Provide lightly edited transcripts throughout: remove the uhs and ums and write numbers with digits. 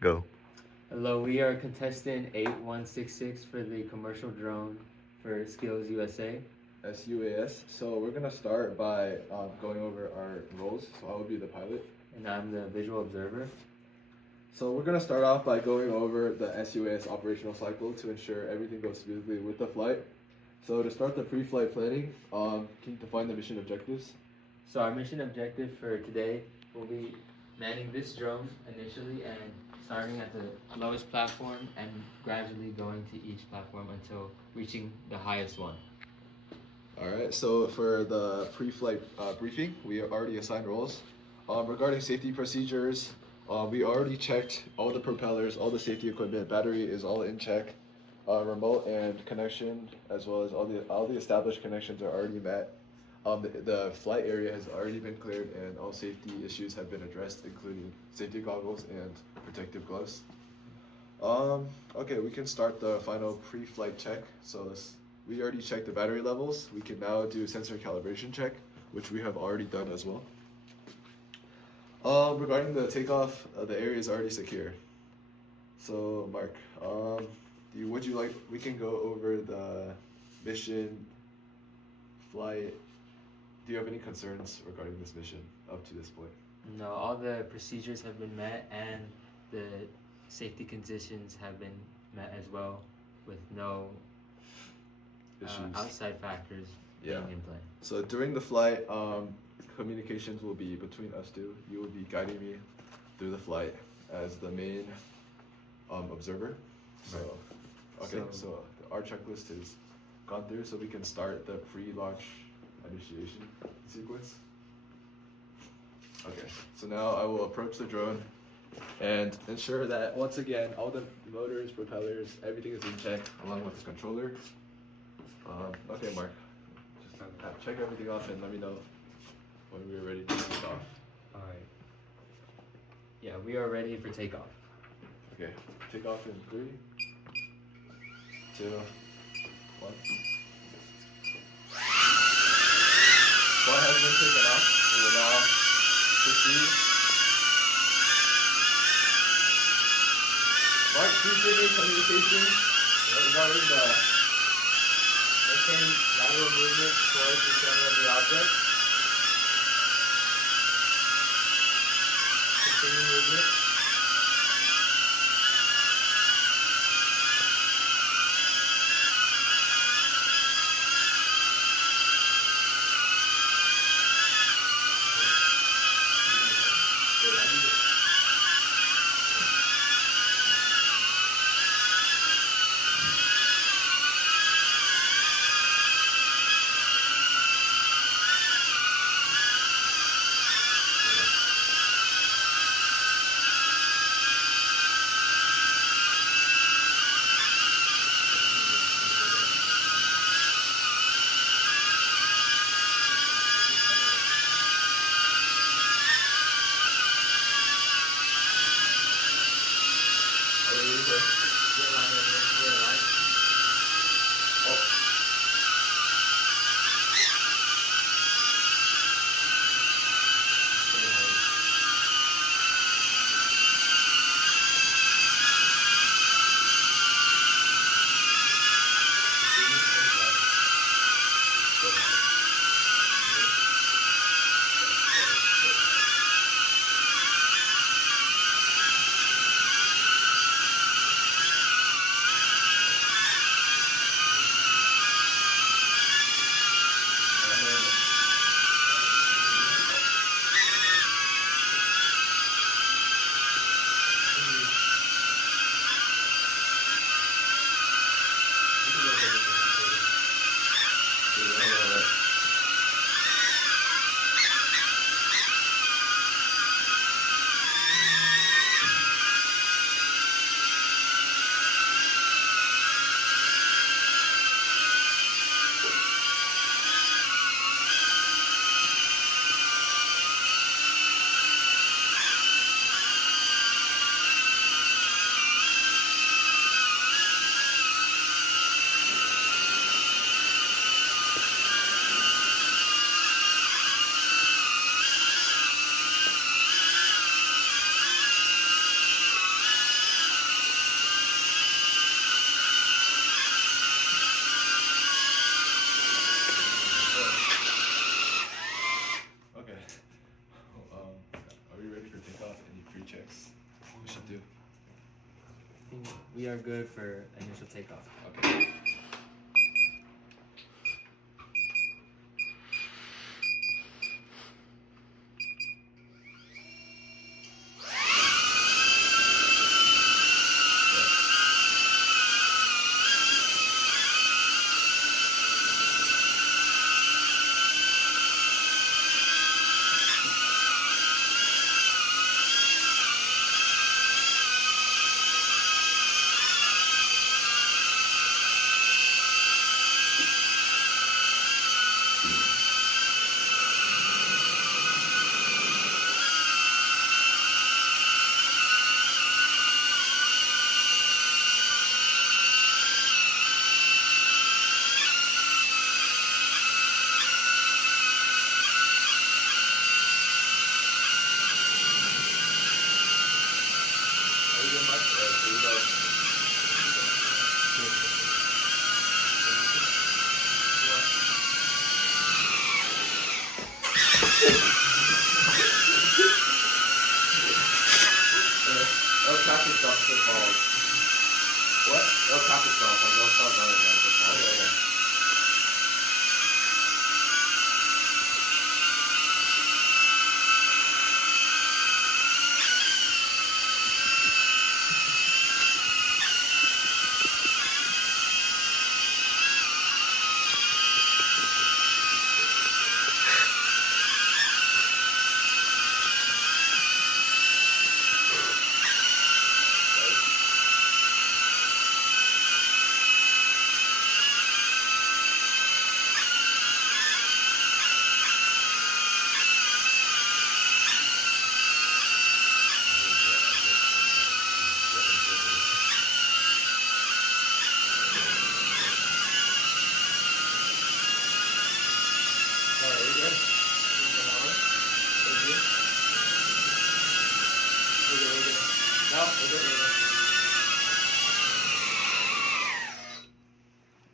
Go. Hello, we are contestant 8166 for the commercial drone for Skills USA. SUAS. So we're gonna start by going over our roles. So I will be the pilot. And I'm the visual observer. So we're gonna start off by going over the SUAS operational cycle to ensure everything goes smoothly with the flight. So to start the pre-flight planning, can you define the mission objectives? So our mission objective for today will be manning this drone initially and starting at the lowest platform and gradually going to each platform until reaching the highest one. All right. So for the pre-flight briefing, we already assigned roles. Regarding safety procedures, we already checked all the propellers, all the safety equipment, battery is all in check. Remote and connection, as well as all the established connections are already met. The flight area has already been cleared, and all safety issues have been addressed, including safety goggles and protective gloves. Okay, we can start the final pre-flight check. We already checked the battery levels. We can now do sensor calibration check, which we have already done as well. Regarding the takeoff, the area is already secure. So, Mark, would you like? We can go over the mission, flight. Do you have any concerns regarding this mission up to this point? No, all the procedures have been met and the safety conditions have been met as well, with no Issues. outside factors being in play. So during the flight, communications will be between us two. You will be guiding me through the flight as the main observer. So, okay, so our checklist is gone through, so we can start the pre-launch initiation sequence. Okay, so now I will approach the drone and ensure that once again all the motors, propellers, everything is in check along with the controller. Okay, Mark, just check everything off and let me know when we're ready to take off. Alright. Yeah, we are ready for takeoff. Okay, take off in 3, 2, 1. Flight has been taken off. We will now proceed. Mark, please give me communication regarding the Maintain lateral movement towards the center of the object. Continue movement. we are good for initial takeoff. Okay. El Capital involved. What? El Capital. El Salvador.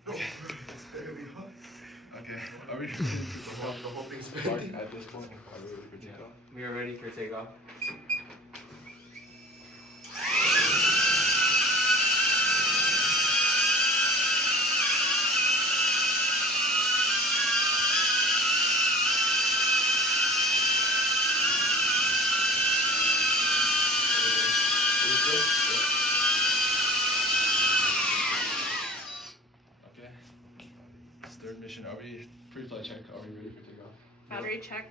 Okay. Okay, are we ready for the whole thing's start at this point? Are we ready for takeoff? We are ready for takeoff. Okay. Third mission. Are we pre-flight check? Are we ready for takeoff? Battery check.